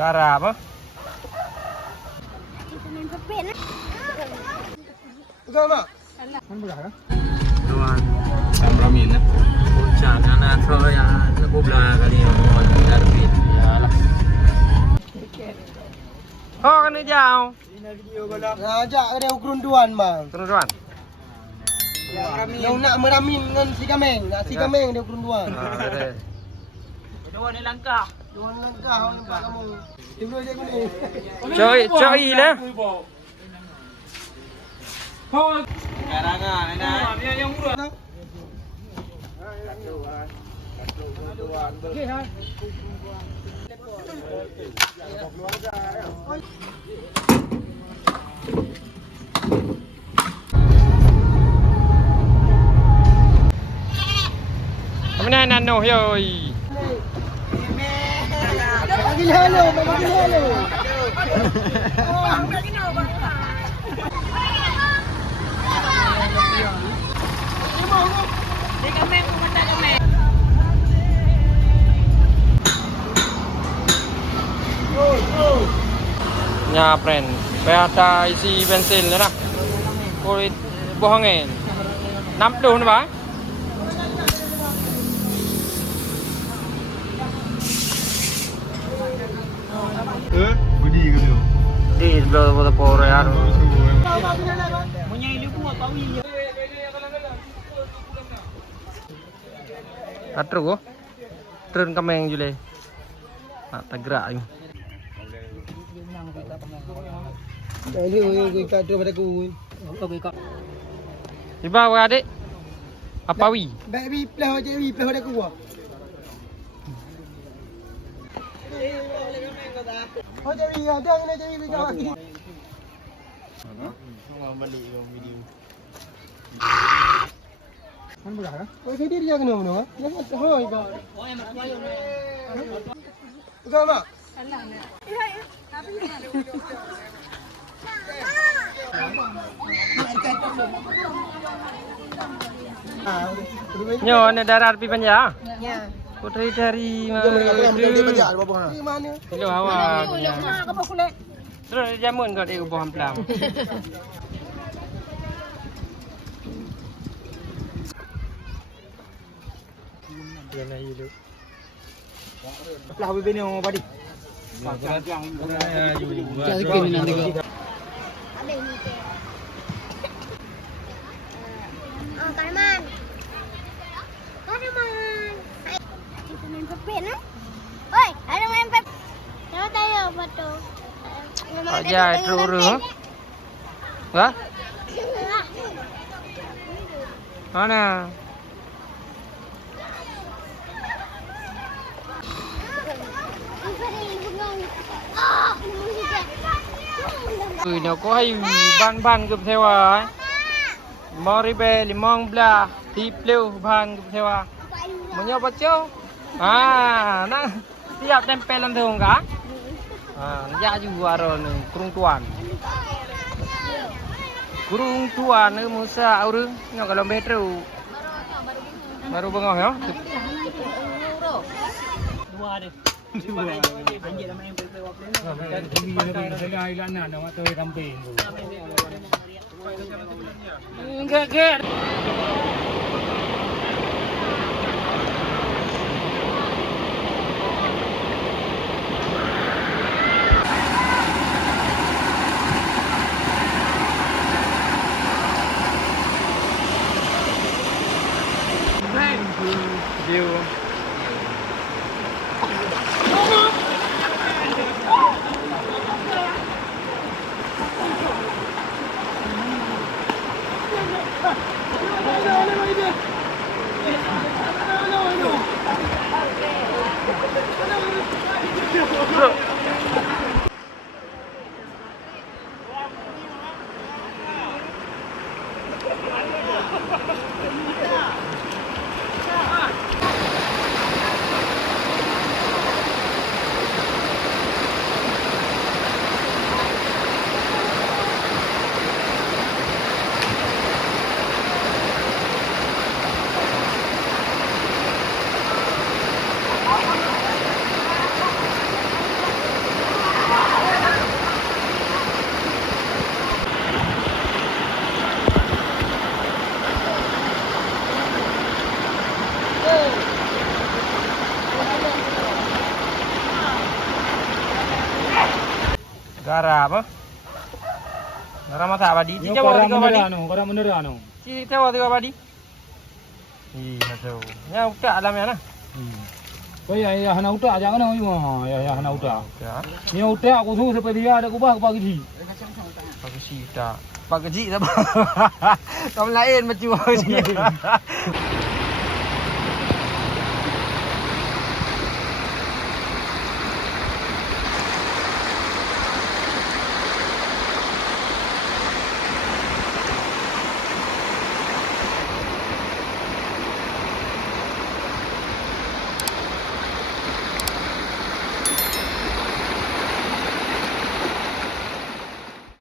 Garam ah. Gama. Kan belah. Tuan. Ramin lah. Jangan atau ya lebih belah kali ya. Darbit. Yalah. Oh kan dia jauh. Ini video balam. Ajak ke dia kerunduan bang. Kerunduan. Yang nak meramin dengan si Kameng. Nak si Kameng dia kerunduan. Ada. Dua ni langkah. Dua langkah nampak kamu. Tiba je aku ni. Coi lah. Garangan nah. Dia yang murah. Okey ha. Mana nano yoi. Bagi halo, bagi halo. Nya friend, ada isi bensin lah. Kulit bohongin. 60 ni ba? Budi ke tu? Di sebelah pore ya. Punya ilmu apa tahu ye. Atru ko. Turun kameng jule. Tak tergerak ni. Ini kat tu pada aku. Tiba apa adik? Apa wi? Baby play aja wi play pada aku. Oh jadi ada ni jadi dia lagi. Mau balik video. Kan belah kan? Oh video dia kena mana? Jangan hoi kau. Oh yang nak bayar ni. Bukan mak? Salah nak. Nyo ni darat pi Panja. Ya. Putri dari Dia mendengar dia Panja ada apa? Di mana? Hello hawa. Apa kulit? Terus jamun kau di ubah pelang. Dia nak hidup. Lah bebe ni orang padi. Jadi kini nanti kau. Oh, Karman. Karman. Kita main pepet lah. Oi, ada main pepet. Nama tayo foto. Aja terus. Wah? Mana? Nó có hay ban ban gặp theo à mori be limong bla tip leu ban gặp theo à mau nhau bắt châu à nang tiap tempelan tu enggak ya juga ron kurung tuan ni musa orang nyo kalau metro baru bengah ya Dua deh. Anjir nama yang pepet waktu. Saya ilan na nama tu campaign tu. enggak View. Arab ah. Orang masak abadi. Ni Cica bawa 3 abadi. Orang menera anu. Cica bawa 3 abadi. Iya tu. Ya utak dalam ya nah. Kau ya hana utak jangan nak ya hana utak. Ya. Ni utak aku suruh sampai dia ada kubah ke pagi. Pakai sita. Pakai cik tak apa. Kamu lain macam